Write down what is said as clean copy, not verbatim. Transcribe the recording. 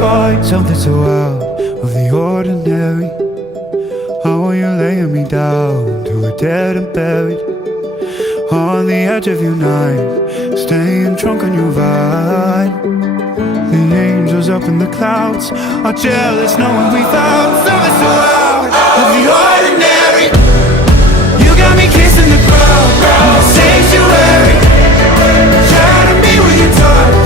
find something so out of the ordinary. How are you laying me down to a dead and buried on the edge of your night, staying drunk on your vine. The angels up in the clouds are jealous knowing we found something so out of the ordinary. You got me kissing the ground in the sanctuary, trying to be with your touch.